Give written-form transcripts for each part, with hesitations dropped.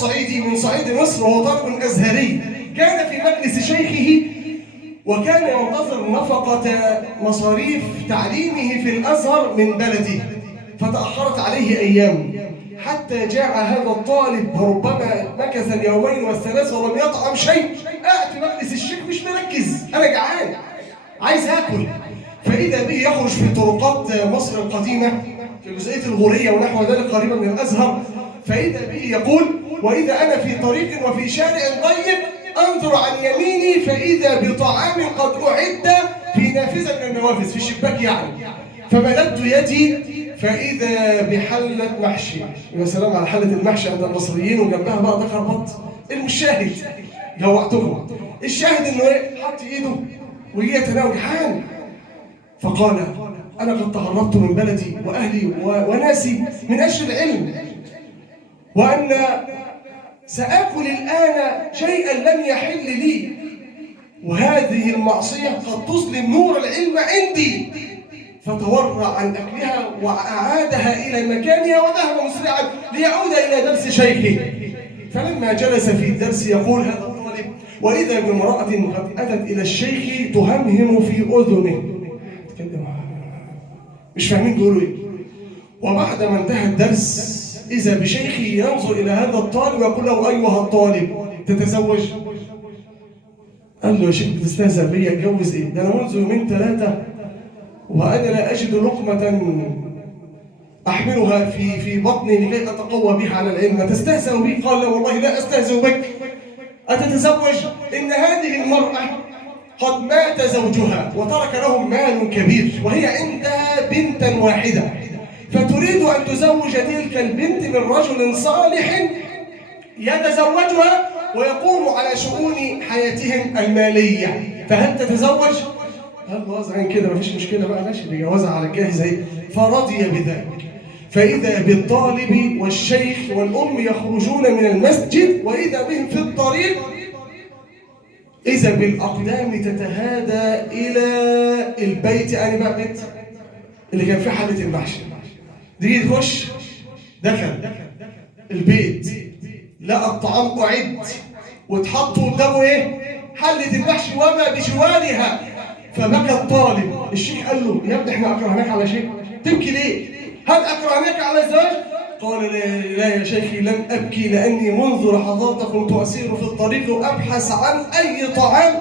الصعيدي من صعيد مصر وهو طالب أزهري، كان في مجلس شيخه وكان ينتظر نفقة مصاريف تعليمه في الأزهر من بلده، فتأخرت عليه أيام حتى جاع هذا الطالب، وربما مكث اليومين والثلاثة ولم يطعم شيء. قاعد في مجلس الشيخ مش مركز، أنا جعان عايز آكل. فإذا به يخرج في طرقات مصر القديمة في جزئية الغورية ونحو ذلك قريبا من الأزهر، فإذا به يقول: وإذا أنا في طريق وفي شارع ضيق أنظر عن يميني فإذا بطعام قد أعد في نافذة من النوافذ، في الشباك يعني، فمددت يدي فإذا بحلة محشي. يا سلام على حلة المحشي عند المصريين، وجنبها بقى ده خربط. المشاهد جوعتكم، الشاهد إنه إيه؟ حط إيده وجي يتناول جعان، فقال: أنا قد تغربت من بلدي وأهلي وناسي من أجل العلم، وأن سآكل الآن شيئا لم يحل لي، وهذه المعصية قد تظلم نور العلم عندي. فتورع عن أكلها وأعادها إلى مكانها وذهب مسرعا ليعود إلى درس شيخه. فلما جلس في الدرس يقول هذا الطالب: وإذا بامرأة قد أتت إلى الشيخ تهمهم في أذنه. مش فاهمين بيقولوا إيه. وبعد ما انتهى الدرس إذا بشيخه ينظر إلى هذا الطالب ويقول له: أيها الطالب تتزوج؟ قال له: يا شيخ بتستهزأ بيا، اتجوز إيه؟ ده أنا منذ يومين ثلاثة وأنا لا أجد لقمة أحملها في بطني لكي أتقوى بها على العلم، تستهزأ بي؟ قال: لا والله لا أستهزأ بك، أتتزوج؟ إن هذه المرأة قد مات زوجها وترك لهم مال كبير وهي عندها بنتا واحدة، فتريد أن تزوج تلك البنت من رجل صالح يتزوجها ويقوم على شؤون حياتهم المالية، فهل تتزوج؟ قال له: عن كده مفيش مشكلة بقى، ماشي بجوازها على الجاهز اهي. فرضي بذلك. فإذا بالطالب والشيخ والأم يخرجون من المسجد وإذا بهم في الطريق إذا بالأقدام تتهادى إلى البيت. أنا بقى بيت اللي كان فيه حلة المحشي دي، يخش دخل البيت لقى الطعام أعد واتحط قدامه إيه؟ حلة المحشي وما بجوارها. فبكى الطالب. الشيخ قال له: يا ابني احنا أكرهناك على شيء؟ تبكي ليه؟ هل أكرهناك على الزواج؟ قال: لا يا شيخي لم أبكي، لأني منذ لحظات كنت أسير في الطريق وأبحث عن أي طعام،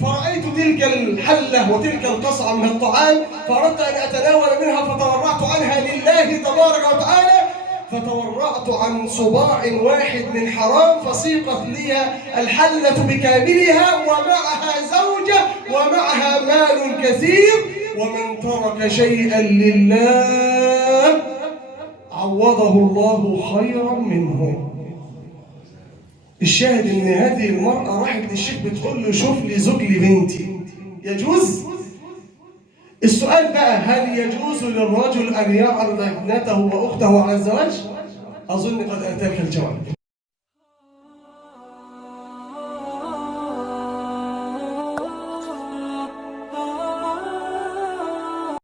فرأيت تلك الحلة وتلك القصعة من الطعام فأردت أن أتناول منها، فتورعت عنها لله تبارك وتعالى، فتورعت عن صباع واحد من حرام، فسيقت لي الحلة بكاملها ومعها زوجة ومعها مال كثير. ومن ترك شيئا لله عوضه الله خيرا منه. الشاهد ان هذه المرأة راحت للشيخ بتقول له: شوف لي زوج لبنتي. يجوز؟ السؤال بقى: هل يجوز للرجل ان يعرض ابنته واخته على الزواج؟ اظن قد اتاك الجواب.